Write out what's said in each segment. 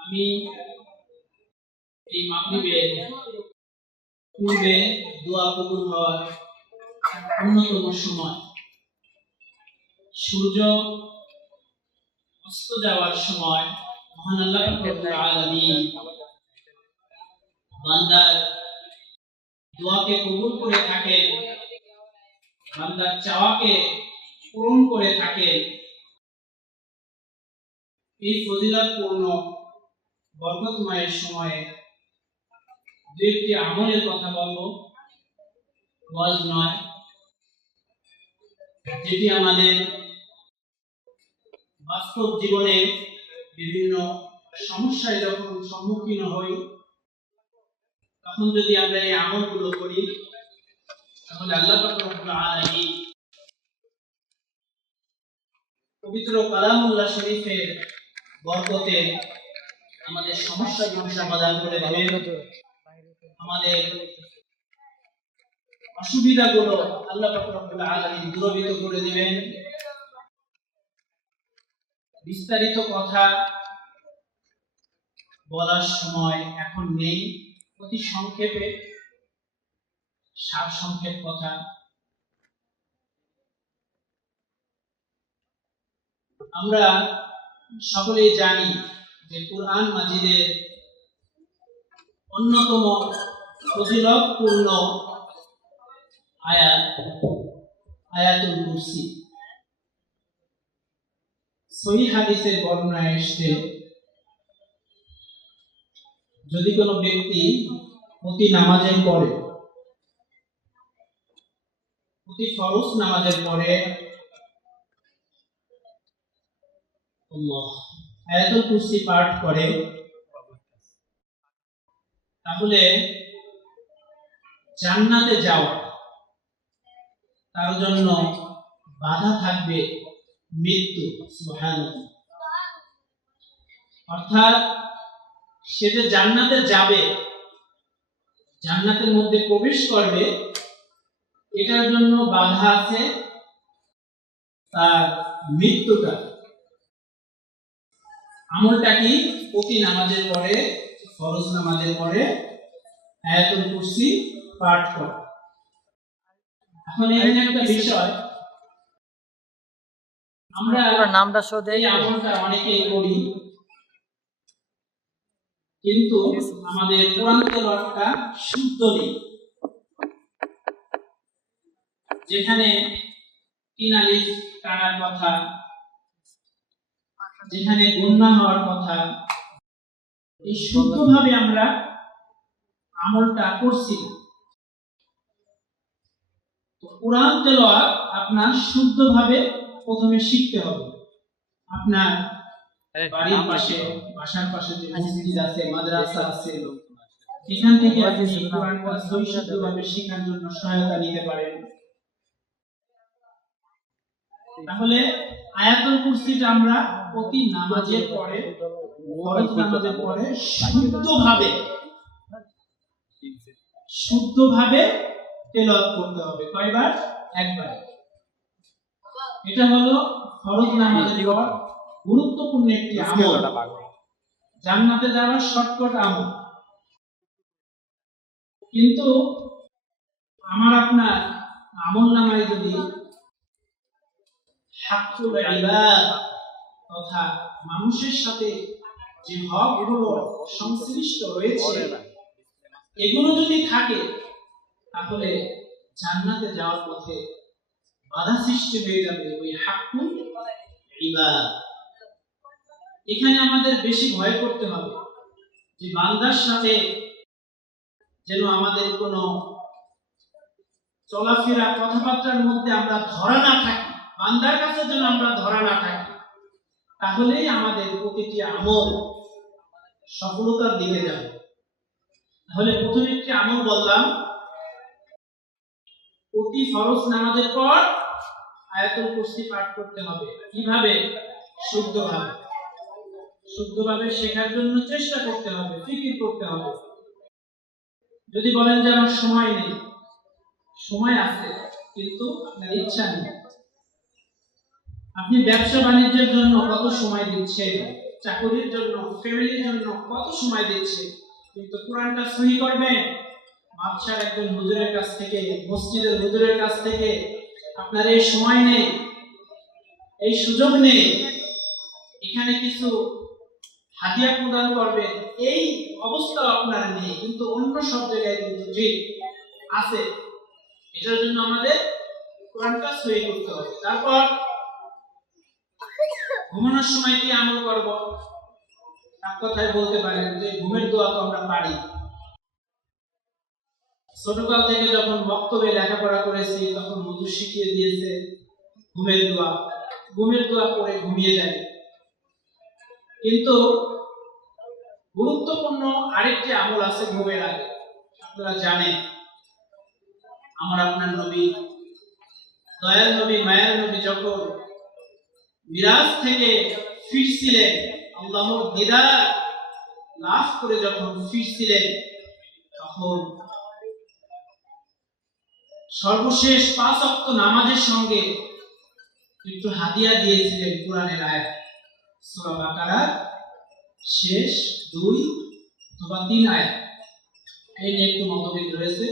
আমি এই মাগরিবের পূর্বে দোয়া কবুল হওয়ার অন্যতম সময়। সূর্য অস্ত যাওয়ার সময় মহান আল্লাহ বান্দার দোয়াকে কবুল করে থাকেন, বান্দার চাওয়াকে পূরণ করে থাকেন। এই ফজিলতপূর্ণ বরকতময়ের সময়ে দু একটি আমলের কথা বলব। ওয়াজ নয়। যেটি আমাদের বাস্তব জীবনে বিভিন্ন সমস্যায় যখন সম্মুখীন হই, তখন যদি আমরা এই আমলগুলো করি, তাহলে আল্লাহ রব্বুল পবিত্র কালামুল্লাহ শরীফের বরকতে আমাদের সমস্যাগুলো সমাধান করে দেবেন আমাদের অসুবিধাগুলো আল্লাহ পাক রব্বুল আলামিন দূরীভূত করে দিবেন। বিস্তারিত কথা বলার সময় এখন নেই। অতি সংক্ষেপে সার সংক্ষেপ কথা। আমরা সকলেই জানি যে কোরআন মাজিদের অন্যতম ফজিলতপূর্ণ আয়াত, আয়াতুল কুরসি। সহি হাদিসের বর্ণনায় এসছে, যদি কোনো ব্যক্তি প্রতি নামাজের পরে, প্রতি ফরজ নামাজের পরে আয়াতুল কুরসি পাঠ করে। তাহলে জান্নাতে যাওয়া, তার জন্য বাধা থাকবে মৃত্যু অর্থাৎ সে যে জান্নাতে যাবে, জান্নাতের মধ্যে প্রবেশ করবে, এটার জন্য বাধা আছে তার মৃত্যুটা। আমলটা কি? প্রতি নামাজের পরে ফরজ নামাজের পরে আয়াতুল কুরসি পাঠ করা। এখন এখানে একটা বিষয়। আমরা নামটা শো এই দেই আমলটা অনেকেই করি। কিন্তু আমাদের কোরআন তেলাওয়াতটা শুদ্ধ নেই। যেখানে তিন আলিফ টানার কথা যেখানে গুন্না হওয়ার কথা। এই শুদ্ধভাবে আমরা আমলটা করছি না। কোরআন তেলাওয়াত আপনার শুদ্ধভাবে প্রথমে শিখতে হবে। আপনার বাড়ির পাশে বাসার পাশে যে মসজিদ আছে মাদ্রাসা আছে এখান থেকে আপনি কোরআনটা সহিষ্ণুভাবে শেখার জন্য সহায়তা নিতে পারেন। তাহলে আয়াতুল কুরসিটা আমরা প্রতি নামাজের পরে ফরজ নামাজের পরে শুদ্ধভাবে শুদ্ধভাবে তেলাওয়াত করতে হবে। কয়বার? একবার। এটা হলো ফরজ নামাজের পর গুরুত্বপূর্ণ একটি আমল। জান্নাতে যাওয়ার শর্টকাট আমল। কিন্তু আমার আপনার আমল নামায় যদি ইবাদ। তথা মানুষের সাথে যে হকগুলো সংশ্লিষ্ট রয়েছে এগুলো যদি থাকে তাহলে জান্নাতে যাওয়ার পথে বাধা সৃষ্টি হয়ে যাবে ওই ইবাদ। এখানে আমাদের বেশি ভয় করতে হবে যে বান্দার সাথে যেন আমাদের কোনো চলাফেরা কথাবার্তার মধ্যে আমরা ধরা না থাকি। বান্দার কাছে যেন আমরা ধরা না থাকি, তাহলেই আমাদের প্রতিটি আমল সফলতার দিকে যাবে। তাহলে প্রথমে একটি আমল বললাম, প্রতি ফরজ নামাজের পর আয়াতুল কুরসি পাঠ করতে হবে। কীভাবে? শুদ্ধভাবে। শুদ্ধভাবে শেখার জন্য চেষ্টা করতে হবে, ফিকির করতে হবে। যদি বলেন যে আমার সময় নেই, সময় আছে, কিন্তু আপনার ইচ্ছা নেই আপনি ব্যবসা বাণিজ্যের জন্য কত সময় দিচ্ছেন চাকুরির জন্য ফ্যামিলির জন্য কত সময় দিচ্ছে? কিন্তু কোরআনটা সহি করবে? বাদশার একজন হুজুরের কাছ থেকে, মসজিদের হুজুরের কাছ থেকে আপনার এই সময় নেই, এই সুযোগ নেই। এখানে কিছু হাতিয়া প্রদান করবেন এই অবস্থা আপনার নেই, কিন্তু অন্য সব জায়গায় কিন্তু ঠিক আছে। এটার জন্য আমাদের কোরআনটা সহি করতে হবে। তারপর ঘুমানোর সময় কি আমল করব? এক কথায় বলতে পারেন যে ঘুমের দোয়া তো আমরা পারি। ছোটকাল থেকে যখন বক্তব্যে লেখাপড়া করেছি, তখন হুজুর শিখিয়ে দিয়েছে, ঘুমের দোয়া। ঘুমের দোয়া পরে ঘুমিয়ে যায় কিন্তু গুরুত্বপূর্ণ আরেকটি আমল আছে ঘুমের আগে। আপনারা জানেন, আমার আপনার নবী, দয়াল নবী, মায়ের নবী যখন মিরাজ থেকে ফিরছিলেন। আল্লাহর দিদার লাভ করে যখন ফিরছিলেন, তখন সর্বশেষ পাঁচ অক্ত নামাজের সঙ্গে একটু হাদিয়া দিয়েছিলেন কোরআনের আয়াত। সূরা বাকারা শেষ দুই অথবা তিন আয়াত। এই নিয়ে একটু মতভেদ রয়েছে।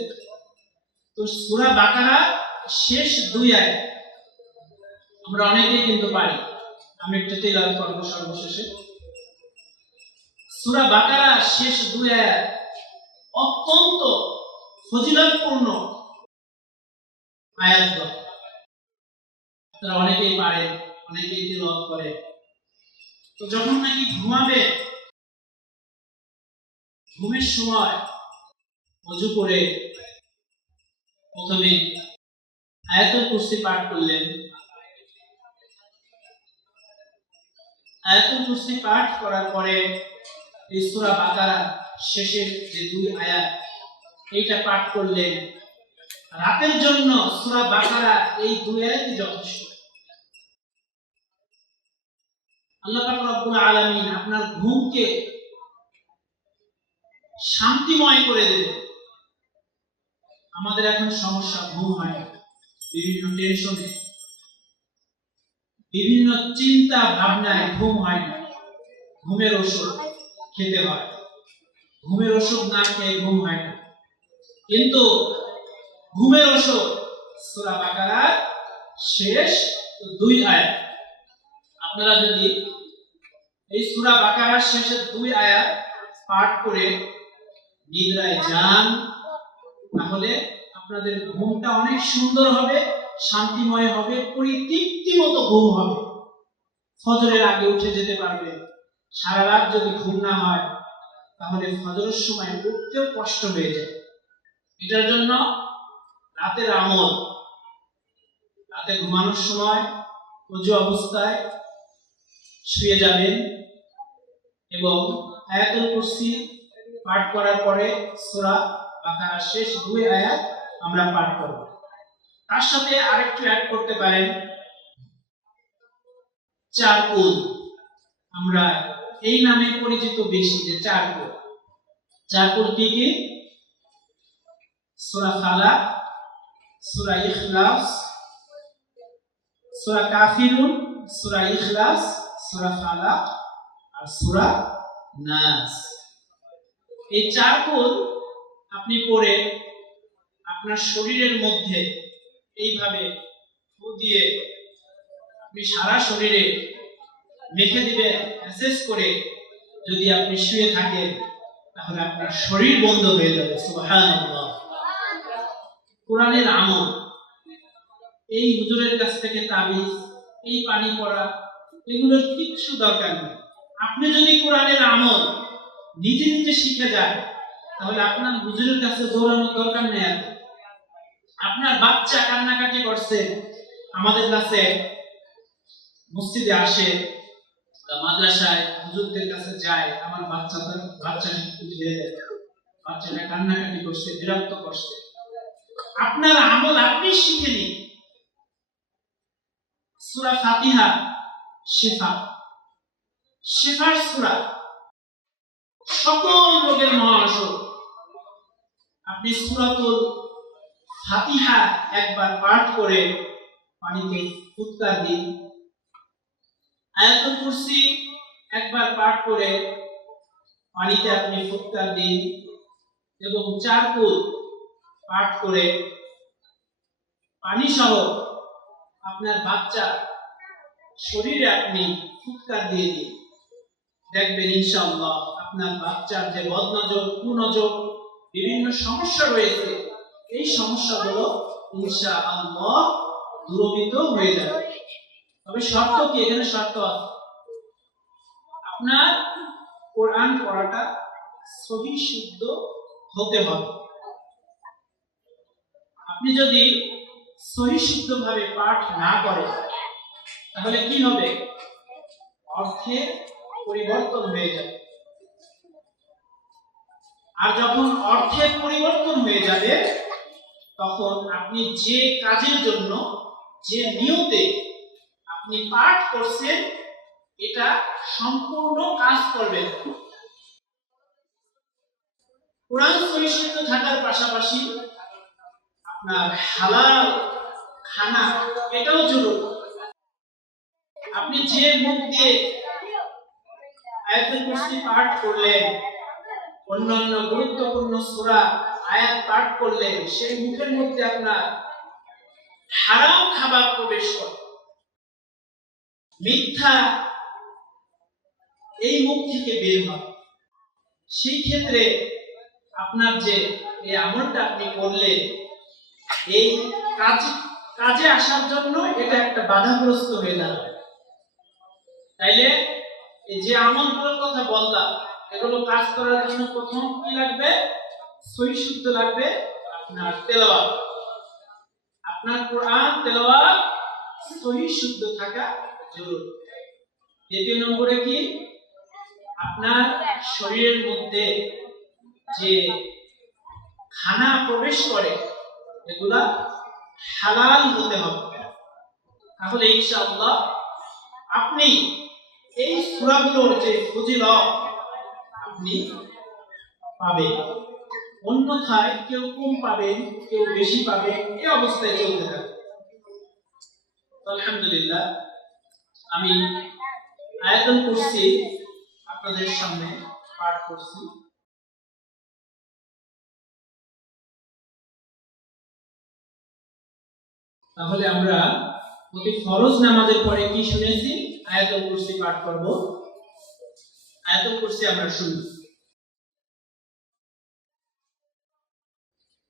তো সূরা বাকারা শেষ দুই আয়াত আমরা অনেকেই কিন্তু পারি। আমি একটু তেলাওয়াত করব সর্বশেষে। সূরা বাকারা শেষ দুই অত্যন্ত ফজিলতপূর্ণ আয়াত তারা অনেকেই অনেকেই করে তো যখন নাকি ঘুমাবে, ঘুমের সময় অজু করে প্রথমে আয়াতুল কুরসি পাঠ করলেন। আয়াতুল কুরসি পাঠ করার পরে এই সূরা বাকারা শেষের যে দুই আয়াত, এইটা পাঠ করলেন। রাতের জন্য সূরা বাকারা এই দুই আয়াতই যথেষ্ট। আল্লাহ পাক রব্বুল আলামিন আপনার ঘুমকে শান্তিময় করে দেবে আমাদের এখন সমস্যা, ঘুম হয় বিভিন্ন টেনশনে বিভিন্ন চিন্তা ভাবনায় ঘুম হয় না। ঘুমের ওষুধ খেতে হয়। ঘুমের ওষুধ না খেয়ে ঘুম হয় না। কিন্তু ঘুমের ওষুধ, সূরা বাকারার শেষ দুই আয়াত। আপনারা যদি এই সূরা বাকারার শেষের দুই আয়াত পাঠ করে নিদ্রায় যান, তাহলে আপনাদের ঘুমটা অনেক সুন্দর হবে। শান্তিময় হবে, পরিতৃপ্তি মতো ঘুম হবে। ফজরের আগে উঠে যেতে পারবে। সারা রাত যদি ঘুম না হয়, তাহলে ফজরের সময় উঠতেও কষ্ট হয়ে যায়। এটার জন্য রাতের আমল, রাতে ঘুমানোর সময় অজু অবস্থায় শুয়ে যাবেন এবং আয়াতুল কুরসি পাঠ করার পরে সূরা বাকারার শেষ দুই আয়াত আমরা পাঠ করব। তার সাথে আরেকটু অ্যাড করতে পারেন চার কুল আমরা এই নামে পরিচিত বেশি যে চার কুল চার কুল কি কি? সূরা ফালাক সূরা ইখলাস, সূরা কাফিরুন, সূরা ইখলাস, সূরা ফালাক আর সূরা নাস। এই চার কুল আপনি পড়ে আপনার শরীরের মধ্যে এইভাবে দিয়ে আপনি সারা শরীরে মেখে দিবেন অ্যাসেস করে যদি আপনি শুয়ে থাকেন, তাহলে আপনার শরীর বন্ধ হয়ে যাবে। কোরআনের আমল, এই হুজুরের কাছ থেকে তাবিজ, এই পানি পড়া, এগুলোর কিচ্ছু দরকার নেই। আপনি যদি কোরআনের আমল নিজে নিজে শিখে যান, তাহলে আপনার হুজুরের কাছে দৌড়ানোর দরকার নেই। আপনার বাচ্চা কান্নাকাটি করছে, আমাদের কাছে মসজিদে আসে মাদ্রাসায় হুজুরদের কাছে যায়, আমার বাচ্চাটা কান্নাকাটি করছে, বিরক্ত করছে। আপনার আমল আপনি শিখে নিন। সূরা ফাতিহা, শেফা। শেফার সূরা। সকল রোগের মহাঔষধ আপনি সূরাতুল ফাতিহা একবার পাঠ করে পানিতে ফুৎকার দিন। আয়াতুল কুরসি একবার পাঠ করে পানিতে আপনি ফুৎকার দিন এবং চার কুল পাঠ করে পানি সহ আপনার বাচ্চা শরীরে আপনি ফুৎকার দিয়ে দিন। দেখবেন ইনশাআল্লাহ আপনার বাচ্চার যে বদনজর, কুনজর, বিভিন্ন সমস্যা রয়েছে এই সমস্যাগুলো ইনশাআল্লাহ দূরীভূত হয়ে যাবে। তবে শর্ত কি? এখানে শর্ত আছে। আপনার কোরআন পড়াটা সহি শুদ্ধ হতে হবে। আপনি যদি সহি শুদ্ধভাবে পাঠ না করেন, তাহলে কি হবে? অর্থে পরিবর্তন হয়ে যাবে। আর যখন অর্থের পরিবর্তন হয়ে যাবে তখন আপনি যে কাজের জন্য, যে নিয়তে আপনি পাঠ করছেন, এটা সম্পূর্ণ কাজ করবে কোরআন পরিশুদ্ধ থাকার পাশাপাশি আপনার হালাল খানা, এটাও জরুরি। আপনি যে মুখ দিয়ে আয়াতুল কুরসি পাঠ করলেন, অন্যান্য গুরুত্বপূর্ণ সূরা আয়াত পাঠ করলেন, সেই মুখের মধ্যে আপনার হারাম খাবার প্রবেশ করে। মিথ্যা এই মুখ থেকে বের হয়। সেই ক্ষেত্রে আপনার যে এই আমলটা আপনি করলেন, এই কাজ, কাজে আসার জন্য এটা একটা বাধাগ্রস্ত হয়ে দাঁড়াবে। তাইলে যে আমলগুলোর কথা বললাম, এগুলো কাজ করার জন্য প্রথম কি লাগবে? সই শুদ্ধ লাগবে, আপনার তেলাওয়াত। আপনার কোরআন, তেলাওয়াত সহি শুদ্ধ থাকা জরুরি। দ্বিতীয় নম্বরে কি? আপনার শরীরের মধ্যে যে খানা প্রবেশ করে, এগুলা হালাল হতে হবে। তাহলে ইনশাআল্লাহ আপনি এই সূরাগুলোর যে ফজিলত আপনি পাবেন। অন্যথায় কেউ কম পাবেন কেউ বেশি পাবেন এই অবস্থায় চলতে থাকে আলহামদুলিল্লাহ, আমি আয়াতুল কুরসি আপনাদের সামনে পাঠ করছি। তাহলে আমরা প্রতি ফরজ নামাজের পরে কি শুনেছি? আয়াতুল কুরসি পাঠ করব। আয়াতুল কুরসি আমরা শুনি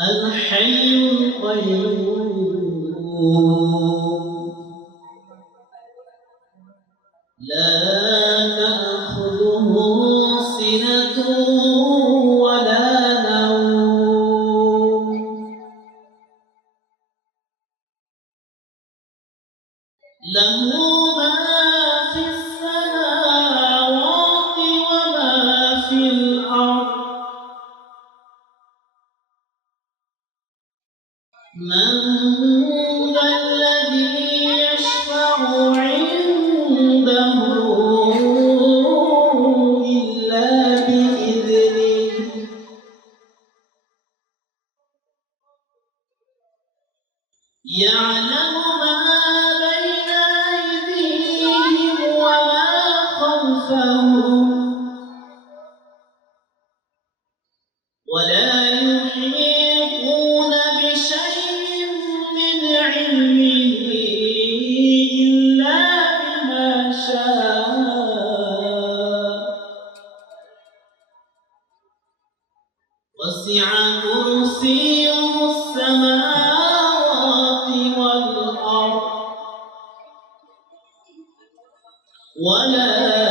الحي القيوم ولا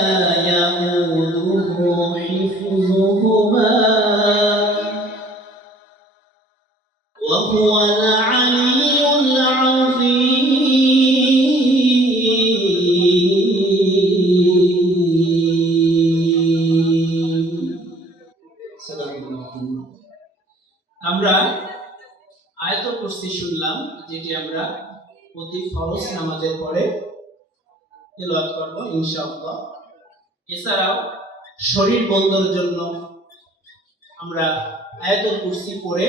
কুরসি পড়ে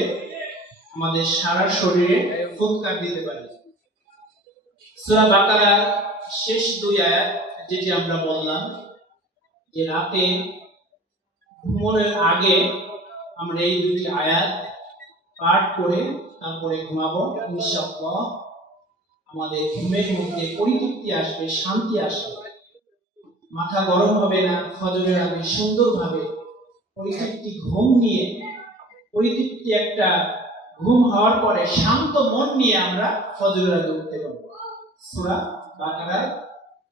আমাদের সারা শরীরে ফুৎকার দিতে পারি। সূরা বাকারার শেষ দুই আয়াত যেটি আমরা বললাম যে রাতে ঘুমানোর আগে আমরা এই দুটি আয়াত পাঠ করে তারপরে ঘুমাবো। ইনশাআল্লাহ আমাদের ঘুমের মধ্যে পরিতৃপ্তি আসবে, শান্তি আসবে। মাথা গরম হবে না, ফজরের আগে সুন্দরভাবে পরিতৃপ্তি ঘুম নিয়ে পরিতৃপ্তি একটা ঘুম হওয়ার পরে শান্ত মন নিয়ে আমরা ফজরের আগে উঠতে পারবো সূরা বাকারার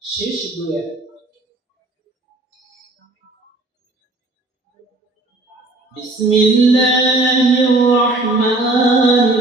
শেষ দুই আয়াত بسم الله الرحمن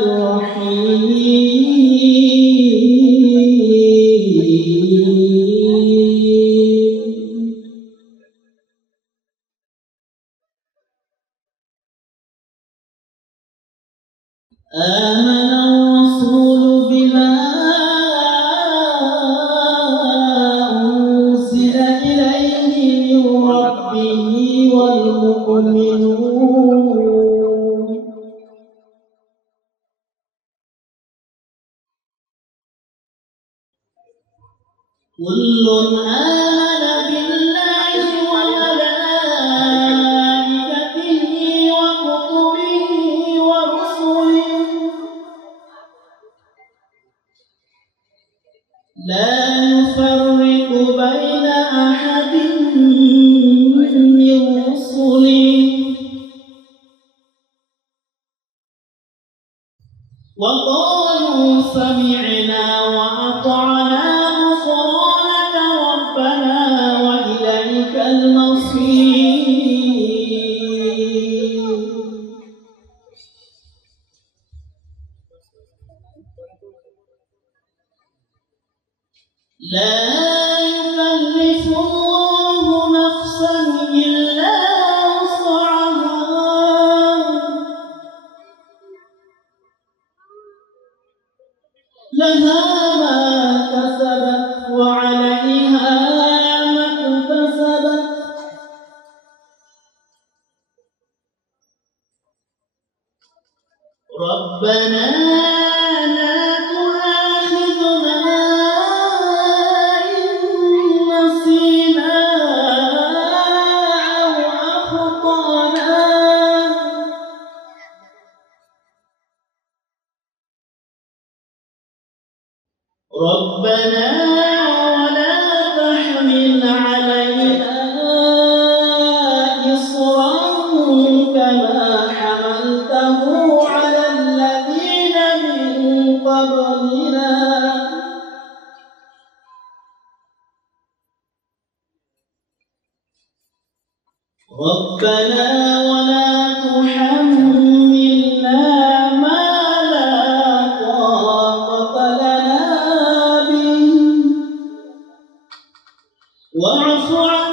كل آمن بالله لا يكلف الله ربنا 我都说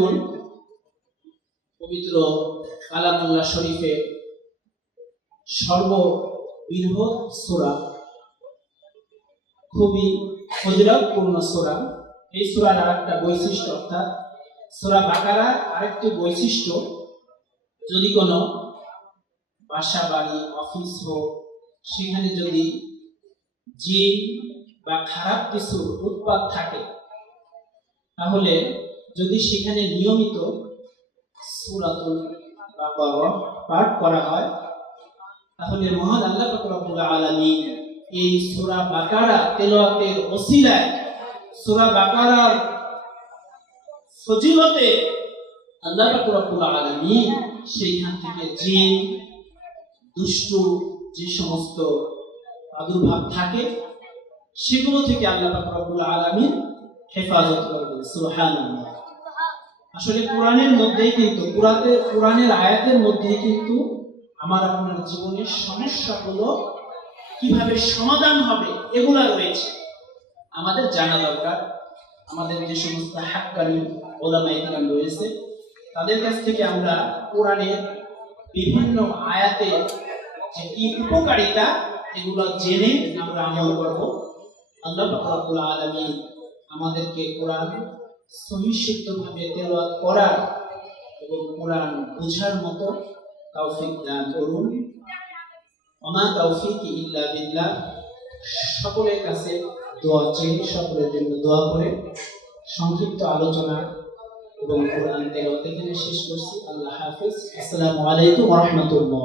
এতক্ষণ পবিত্র কালামুল্লাহ শরীফে সর্ববৃহৎ সূরা, খুবই ফজিলতপূর্ণ সূরা। এই সূরার আরেকটা বৈশিষ্ট্য অর্থাৎ সূরা বাকারার আরেকটি বৈশিষ্ট্য, যদি কোনো বাসা, বাড়ি, অফিস হোক, সেখানে যদি জিন বা খারাপ কিছু উৎপাদ থাকে, তাহলে যদি সেখানে নিয়মিত সূরাতুল পাঠ করা হয়, তাহলে মহান আল্লাহ রব্বুল আলামিন এই সূরা বাকারা তেলাওয়াতের ওসিলায়, সূরা বাকারার ফজিলতে আল্লাহ রব্বুল আলামিন সেইখান থেকে জিন, দুষ্ট যে সমস্ত প্রাদুর্ভাব থাকে, সেগুলো থেকে আল্লাহ রব্বুল আলামিন হেফাজত করবেন। সুবহানাল্লাহ। আসলে কোরআনের মধ্যেই কিন্তু কোরআনের কোরআনের আয়াতের মধ্যেই কিন্তু আমার আপনার জীবনের সমস্যাগুলো কীভাবে সমাধান হবে, এগুলা রয়েছে। আমাদের জানা দরকার, আমাদের যে সমস্ত হাক্কানি ওলামা ইকরাম রয়েছে, তাদের কাছ থেকে আমরা কোরআনের বিভিন্ন আয়াতে যে কি উপকারিতা, এগুলো জেনে আমরা আমল করব। আল্লাহ আলামিন আমাদেরকে কোরআন সহিষ্ণুভাবে তেলাওয়াত করার এবং কোরআন বোঝার মতো তৌফিক দান করুন। ওমা তৌফিক ইল্লা বিল্লাহ। সকলের কাছে দোয়া চেয়ে সকলের জন্য দোয়া করে। সংক্ষিপ্ত আলোচনা এবং কোরআন তেলাওয়াত এখানে শেষ করছি। আল্লাহ হাফিজ। আসসালামু আলাইকুম রাহমাতুল্লাহ।